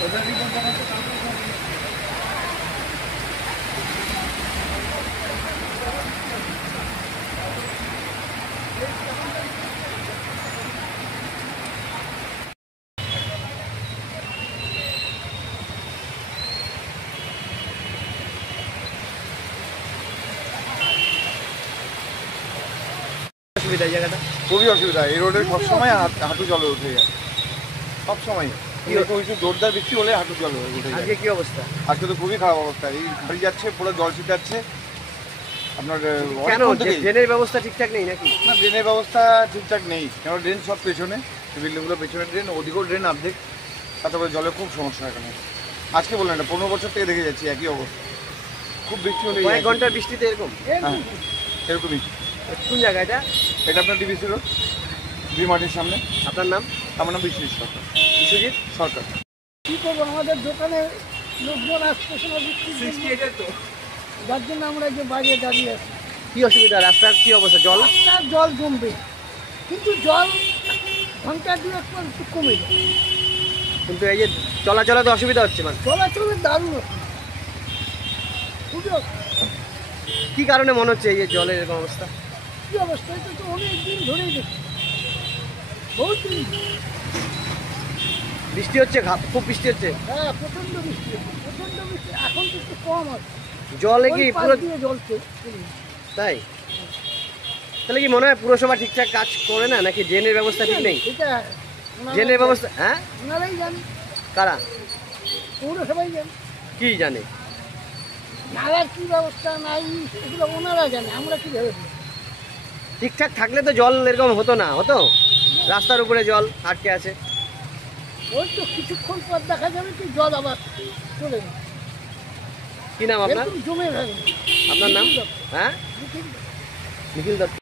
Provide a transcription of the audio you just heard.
অসুবিধা এই জায়গাটা, খুবই অসুবিধা। এই রোডে সবসময় হাঁটু জলে উঠে যায়, সবসময়। জোরদার বৃষ্টি হলে হাঁটু জল উঠে যায়। আজকে কি অবস্থা? আজকে তো খুবই খারাপ অবস্থা। এই গাড়ি যাচ্ছে, পুরো জল ছিটাচ্ছে। আপনার কেন ড্রেনের ব্যবস্থা ঠিকঠাক নেই নাকি? না, ড্রেনের ব্যবস্থা ঠিকঠাক নেই, কেন ড্রেন সব পেছনে, বিল্ডিংগুলো পেছনে ড্রেন, ওদিকেও ড্রেন অর্ধেক। তারপরে জলের খুব সমস্যা এখানে। আজকে বললেন না, 15 বছর থেকে দেখে যাচ্ছি একই অবস্থা। খুব বৃষ্টি হলে কয়েক ঘন্টার বৃষ্টিতে এরকম? হ্যাঁ, এরকমই। কোন জায়গা এটা? এটা আপনার ডিবিসি রোড, দুই মাঠের সামনে। আপনার নাম? আমার নাম বিশ্বজিৎ সরকার। বিশ্বজিৎ সরকার। কী করবো, আমাদের দোকানে লোকজন আসতেছে না বিক্রি, যার জন্য আমরা যে বাইরে দাঁড়িয়ে আছি। কি অসুবিধা? রাস্তার কি অবস্থা? জল রাস্তার জল জমবে, কিন্তু জল ঘন্টা দুয়েক পর একটু কমে যায়। কিন্তু এই যে চলাচলে তো অসুবিধা হচ্ছে, মানে চলাচলের দারুণ অসুবিধা, খুবই কি কারণে মনে হচ্ছে এই যে জলের এরকম অবস্থা? কী অবস্থা, এটা তো অনেক দিন ধরেই দেখি, বহুত দিন। বৃষ্টি হচ্ছে, খুব বৃষ্টি হচ্ছে। হ্যাঁ, প্রচণ্ড বৃষ্টি হচ্ছে, প্রচণ্ড বৃষ্টি। এখন তো একটু কম আছে, জলে কি ওই পাশ পুরো দিয়ে জলছে। তাই? তাহলে কি মনে হয় পুরসভা ঠিকঠাক কাজ করে না, নাকি ড্রেনের ব্যবস্থা ঠিক নেই? এটা ড্রেনের ব্যবস্থা, হ্যাঁ? ওনারাই জানে, কারা পৌরসভাই জানে কি জানে? নালার কী ব্যবস্থা নাই এগুলো ওনারা জানে, আমরা কি ভেবে দিই। ঠিকঠাক থাকলে তো জল এরকম হতো না, হতো? রাস্তার উপরে জল আটকে আছে। ওই তো কিছুক্ষণ পর দেখা যাবে কি জল আবার চলে যাবে। কি নাম আপনার? জমে যাবে। আপনার নাম? হ্যাঁ, নিখিল দত্ত।